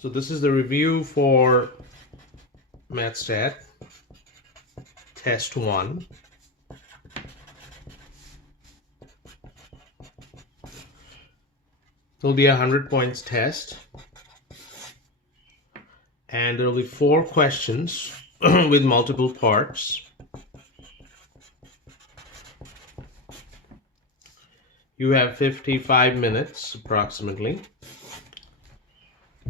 So this is the review for MathStat Test 1. It'll be a 100 points test, and there will be 4 questions with multiple parts. You have 55 minutes approximately.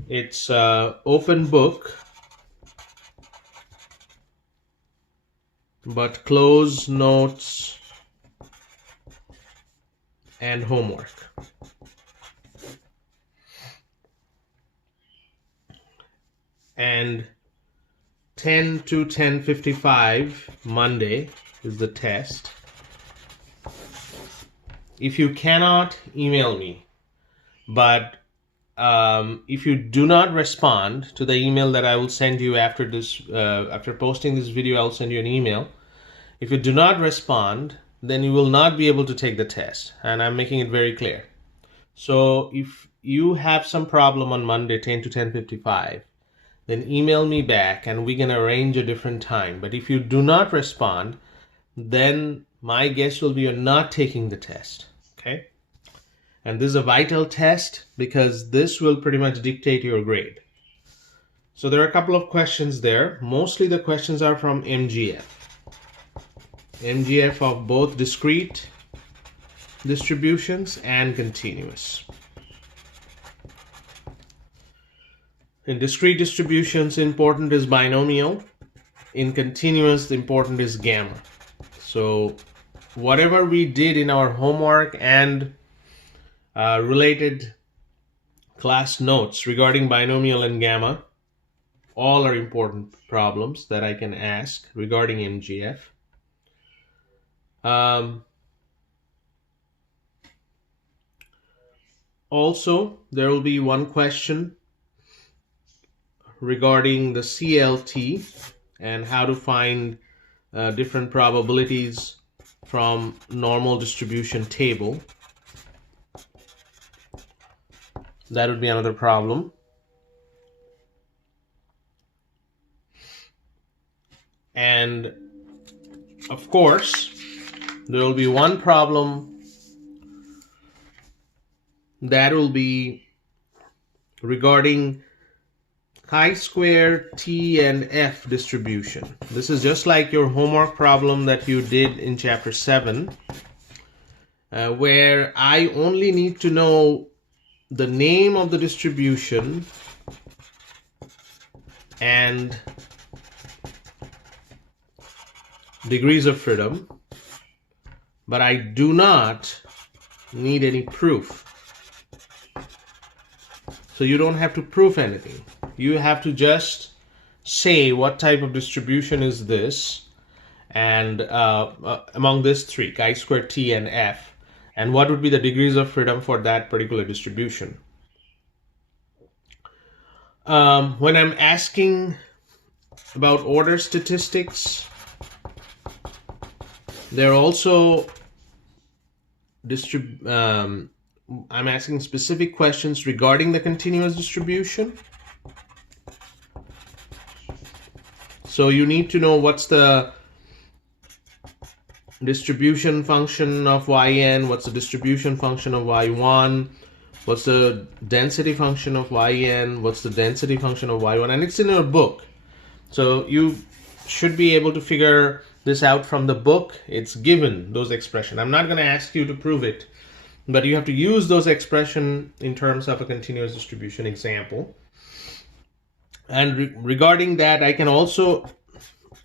It's open book, but close notes and homework. And 10 to 10:55 Monday is the test. If you cannot, email me. But if you do not respond to the email that I will send you after this, after posting this video, I'll send you an email. If you do not respond, then you will not be able to take the test, and I'm making it very clear. So if you have some problem on Monday 10 to 10:55, then email me back and we can arrange a different time. But if you do not respond, then my guess will be you're not taking the test. Okay? And this is a vital test because this will pretty much dictate your grade. So there are a couple of questions there. Mostly the questions are from MGF. MGF of both discrete distributions and continuous. In discrete distributions, important is binomial. In continuous, the important is gamma. So whatever we did in our homework and related class notes regarding binomial and gamma, all are important problems that I can ask regarding MGF. Also, there will be one question regarding the CLT and how to find different probabilities from normal distribution table. That would be another problem. And of course, there will be one problem that will be regarding chi-square T and F distribution. This is just like your homework problem that you did in chapter 7, where I only need to know the name of the distribution and degrees of freedom, but I do not need any proof. So you don't have to prove anything. You have to just say what type of distribution is this, and among these 3, chi-square T and F, and what would be the degrees of freedom for that particular distribution. When I'm asking about order statistics, they're also I'm asking specific questions regarding the continuous distribution. So you need to know what's the distribution function of yn, what's the distribution function of y1, what's the density function of yn, what's the density function of y1, and it's in your book. So you should be able to figure this out from the book. It's given, those expressions. I'm not going to ask you to prove it, but you have to use those expressions in terms of a continuous distribution example. And regarding that, I can also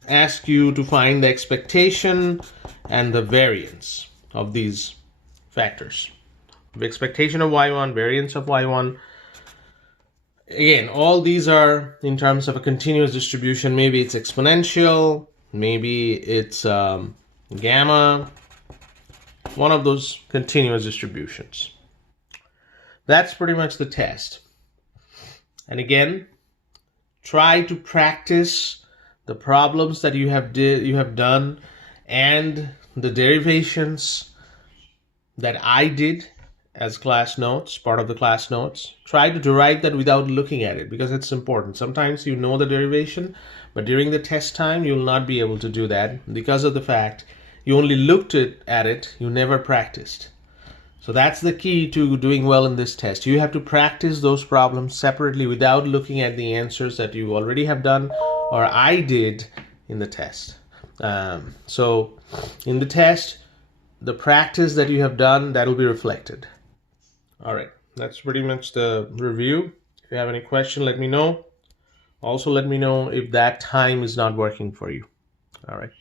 ask you to find the expectation and the variance of these factors. The expectation of y1, variance of y1. Again, all these are in terms of a continuous distribution. Maybe it's exponential, maybe it's gamma, one of those continuous distributions. That's pretty much the test. And again, try to practice the problems that you have done and the derivations that I did as class notes, part of the class notes. Try to derive that without looking at it because it's important. Sometimes you know the derivation, but during the test time, you will not be able to do that because of the fact you only looked at it, you never practiced. So that's the key to doing well in this test. You have to practice those problems separately without looking at the answers that you already have done or I did in the test. So in the test, the practice that you have done, that will be reflected. All right, that's pretty much the review. If you have any question, let me know. Also, let me know if that time is not working for you. All right.